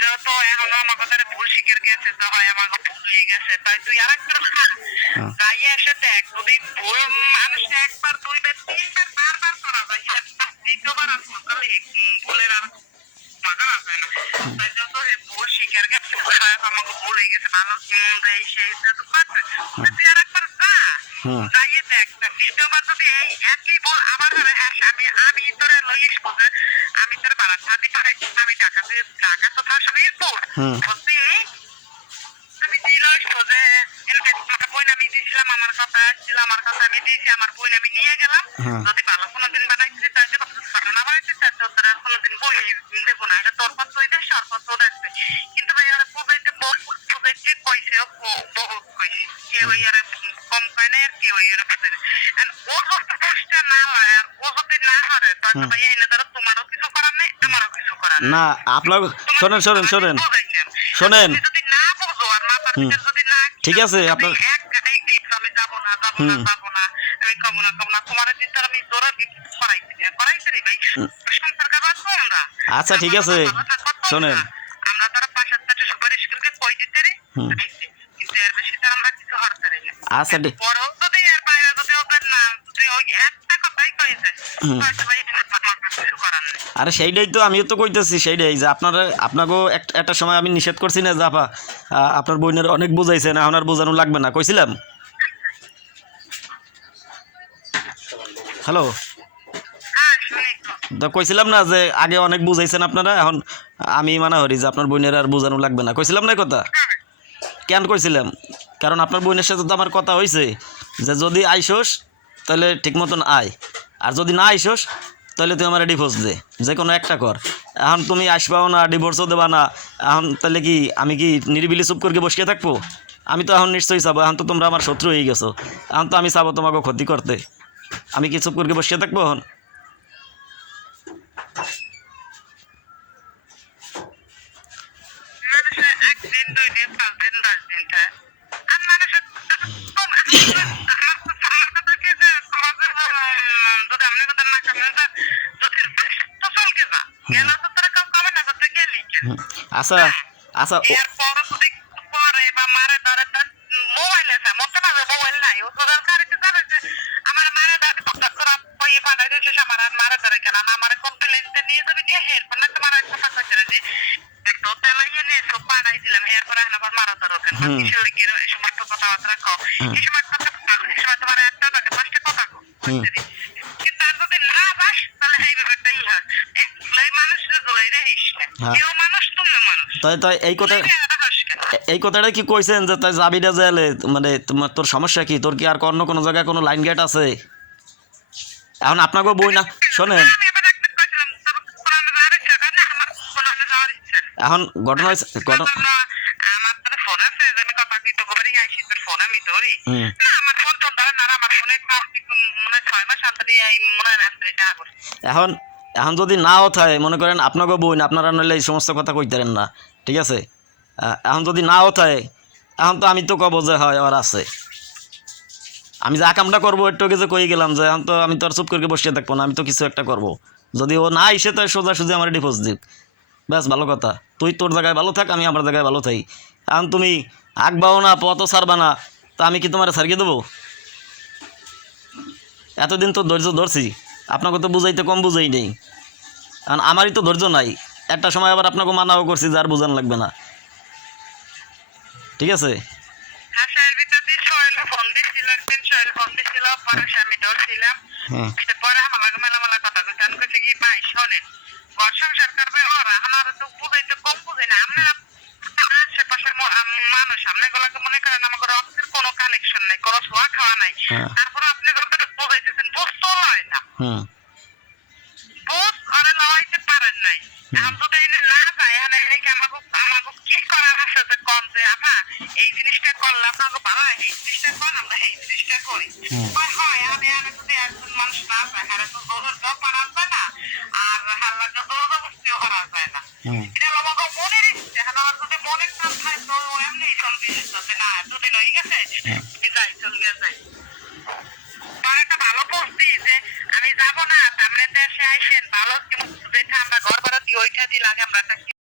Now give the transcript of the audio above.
যেহেতু এখনো আমার কথা ভুল শিখে গেছে তো হয় আমাকে ভুল হয়ে গেছে তাই তুই আরেকবার যাইয়ে এসে দেখ যদি ভুল মানুষ একবার দুইবার তিনবার বারবার করা যায় দ্বিতীয়বার আর সকালে ভুলের আর মাথা আসে না তাই যত ভুল শিখার গেছে আমাকে ভুল হয়ে গেছে ভালো সেই তো পারবে তুই আরেকবার যা যাইয়ে দেখ দ্বিতীয়বার যদি এই একই ভুল আবার আমি তোরে লইস বুঝে আমি তোর বাড়ার সাথে আমি টাকা দিয়ে টাকা তো থাকছে মিরপুর বুঝলি আমি দিলস যে বই আমি দিয়েছিলাম আমার কথা ছিল আমার কথা আমি দিয়েছি আমার বই আমি নিয়ে গেলাম যদি ভালো কোনোদিন বানাইছি তাই না বানাইছি তাই তোরা কোনোদিন বই দেবো না এটা তোর পথ হইতে সরপথ দেখবে কিন্তু ভাই আর বুঝাইতে বুঝাইতে কইছে বহুত কইছে কেউ ইয়ার কম পায় না আর কেউ ইয়ার পায় না আর ও যদি পোস্টটা না হয় আর ও যদি না হারে তাহলে ভাই এনে ধরো তোমারও কিছু করার নেই আমারও কিছু করার না আপনার শোনেন শোনেন শোনেন শোনেন যদি না বুঝো আর না পারো যদি না ঠিক আছে আপনার আমি যাবো না আমি কমো না তোমার দিন তো আমি তোরা করাইছি রে ভাই সংসার করবা তোমরা আচ্ছা ঠিক আছে শোনেন আমরা তারা পাশের সাথে সুপারিশ করে কই দিতে রে কিন্তু এর বেশি তো আমরা কিছু হরতে রে আচ্ছা ঠিক বড় যদি এর বাইরে যদি ওদের না যদি ওই একটা কথাই কইছে তাহলে ভাই কিছু করার নেই আরে সেইটাই তো আমিও তো কইতেছি সেইটাই যে আপনাকেও একটা সময় আমি নিষেধ করছি না জাপা আপনার বোনের অনেক বুঝাইছে না এখন আর বোঝানো লাগবে না কইছিলাম হ্যালো তো কইছিলাম না যে আগে অনেক বুঝাইছেন আপনারা এখন আমি মানা করি যে আপনার বোনের আর বোঝানো লাগবে না কইছিলাম না কথা কেন কইছিলাম কারণ আপনার বোনের সাথে তো আমার কথা হয়েছে যে যদি আইসোস তাহলে ঠিক মতন আয় আর যদি না আইসোস তাহলে তুই আমার ডিভোর্স দে যে কোনো একটা কর এখন তুমি আসবাও না ডিভোর্সও দেবা না এখন তাহলে কি আমি কি নিরিবিলি চুপ করে বসিয়ে থাকবো আমি তো এখন নিশ্চয়ই চাবো এখন তো তোমরা আমার শত্রু হয়ে গেছো এখন তো আমি চাবো তোমাকে ক্ষতি করতে আমি কি চুপ করে বসিয়ে থাকবো এখন একদিন দুই দিন 5 দিন 10 দিন আর মানুষের যদি আপনি কথা না কামেন যদি তো চলকে যা গেল তো তোরা কাম কামে না করতে গেলি আচ্ছা আচ্ছা এরপর যদি পরে বা মারে ধরে মোবাইল আছে মতো না মোবাইল নাই ও তোর গাড়িতে যাবে যে আমার মারে ধরে তোরা ওই পাঠাই দিয়েছে আমার আর মারে ধরে কেন আমার কমপ্লেন্টটা নিয়ে যাবি নিয়ে হেডফোন না তোমার একটা কথা করে যে একটা তেলাইয়ে নিয়ে সব পাঠাই দিলাম এরপর আবার মারো ধরো কেন কিসের লিখে এই সমস্ত কথাবার্তা কও এই সময় কথা এই সময় তোমার একটা টাকা 5টা কথা কও কিন্তু আর যদি না বাস তাহলে এই ব্যাপারটাই হয় এই মানুষের জুলাই রাখিস না কেউ মানুষ তুমিও মানুষ তাই এই কথাটা কি কইছেন যে তাই যাবিটা জেলে মানে তোমার তোর সমস্যা কি তোর কি আর অন্য কোনো জায়গায় কোনো লাইন গেট আছে এখন আপনাকেও বই না শোনেন এখন ঘটনা আমার তো ফোন আছে আমি কথা কি তো গোবরে আইছি তোর ফোন আমি ধরি না আমার ফোন তো ধরে না আমার ফোনে মনে 6 মাস আন্তরি মনে রাখতে এখন এখন যদি নাও থাকে মনে করেন আপনাকেও বই না আপনারা নইলে এই সমস্ত কথা কইতারেন না ঠিক আছে এখন যদি নাও থাকে এখন তো আমি তো কব যে হয় আর আছে আমি যে কামটা করবো একটু যে কই গেলাম যে এখন তো আমি তো আর চুপ করে বসে থাকবো না আমি তো কিছু একটা করবো যদি ও না এসে তাই সোজাসুজি আমার ডিভোর্স দিক ব্যাস ভালো কথা তুই তোর জায়গায় ভালো থাক আমি আমার জায়গায় ভালো থাকি এখন তুমি আঁকবাও না পথও ছাড়বা না তা আমি কি তোমার ছাড়িয়ে দেবো এতদিন তো ধৈর্য ধরছি আপনাকে তো বুঝাইতে কম বুঝাই নেই কারণ আমারই তো ধৈর্য নাই একটা সময় আবার আপনাকে মানাও করছি যে আর বোঝানো লাগবে না ঠিক আছে মানুষ সামনে গলাকে মনে করেন আমাকে রক্তের কোনো কানেকশন নাই কোনো ছোঁয়া খাওয়া নাই তারপর আপনি বুঝাইতেছেন বুঝতেও হয় না বুঝ আরে লওয়াইতে পারেন নাই এখন যদি না যায় আমাকে কি করার আছে যে কম যে আপা এই জিনিসটা করলে আপনাকে ভালো হয় এই জিনিসটা কর আমরা এই জিনিসটা করি হয় আমি যদি একজন মানুষ না যায় হারে তো দৌড় পারা যায় না আর হাল্লা দৌড় বুঝতেও করা যায় না এটা আমাকে মনে রেখেছে আমার যদি মনে কাম খায় তো এমনি সন্তুষ্ট না দুদিন হয়ে গেছে যাই চলে গেছে একটা ভালো বুঝছি যে আমি যাবো না সামনে দেশে আইসেন ভালো যেটা আমরা ঘর ভাড়া ওইটা দিলে আগে আমরা একটা